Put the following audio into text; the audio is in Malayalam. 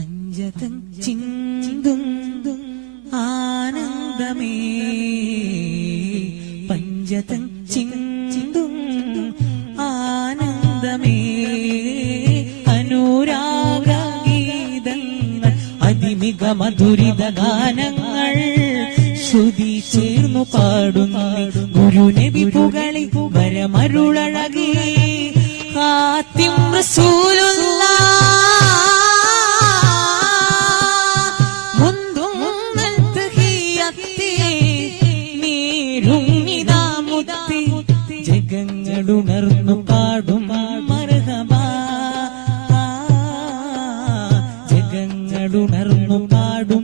പഞ്ചതം ചിന്തും ആനന്ദമേ പഞ്ചതം ചിന്തും ആനന്ദമേ അനുരാഗീതങ്ങൾ അതിമിക മധുരിത ഗാനങ്ങൾ ശ്രുതി ചേർന്നു പാടുന്നു ഗുരുനബി പുകളി വരമരുളഴകി ഖാതിം റസൂലുള്ളാഹ് ജഗങ്ങളുണർന്നു പാടും മർഹബാ ജഗങ്ങളുണർന്നു പാടും